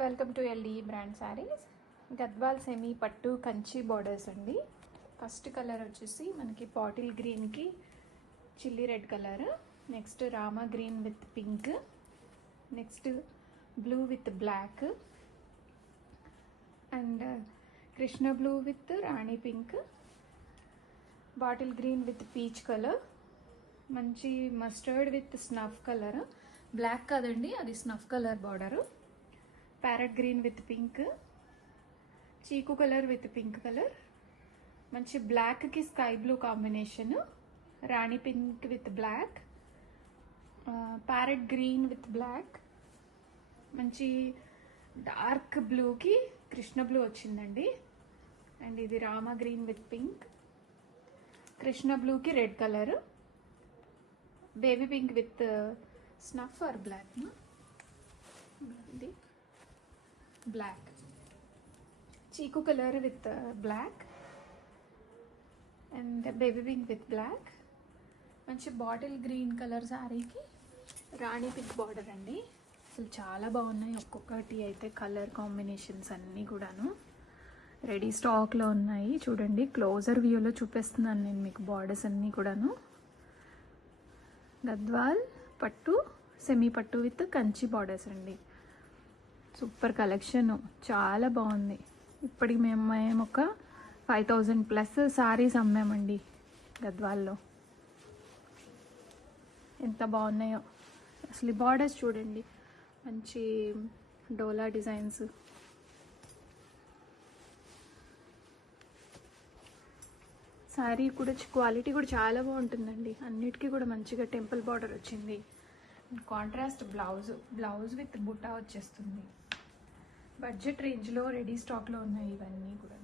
Welcome to L E brand saris. Gadwal semi పట్టు Kanchi borders అండి. First colour వచ్చేసి మనకి బాటిల్ గ్రీన్కి chilli red colour, next Rama green with pink, next blue with black and Krishna blue with Rani pink, bottle green with peach colour, మంచి mustard with snuff colour, black కాదండి అది snuff colour border, parrot green with pink, చీకు colour with pink colour, మంచి బ్లాక్కి sky blue combination, Rani pink with black, parrot green with black, మంచి dark బ్లూకి Krishna blue వచ్చిందండి. And ఇది Rama green with pink, Krishna బ్లూకి red colour, baby pink with snuff or black, ఇది black, చీకు colour with black and baby pink with black, మంచి bottle green colour శారీకి Rani pink border అండి. అసలు చాలా బాగున్నాయి. ఒక్కొక్కటి అయితే కలర్ కాంబినేషన్స్ అన్నీ కూడాను రెడీ స్టాక్లో ఉన్నాయి. చూడండి, క్లోజర్ వ్యూలో చూపిస్తున్నాను నేను మీకు బార్డర్స్ అన్నీ కూడాను. గద్వాల్ పట్టు సెమీ పట్టు విత్ కంచి బార్డర్స్ అండి. సూపర్ కలెక్షన్, చాలా బాగుంది. ఇప్పటికి మేము ఒక 5000+ సారీస్ అమ్మామండి గద్వాల్లో. ఎంత బాగున్నాయో అసలు. ఈ బార్డర్స్ చూడండి, మంచి డోలా డిజైన్స్, శారీ కూడా క్వాలిటీ కూడా చాలా బాగుంటుందండి. అన్నిటికీ కూడా మంచిగా టెంపుల్ బార్డర్ వచ్చింది. కాంట్రాస్ట్ బ్లౌజ్ విత్ బుట్టా వచ్చేస్తుంది. బడ్జెట్ రేంజ్లో రెడీ స్టాక్లో ఉన్నాయి ఇవన్నీ కూడా.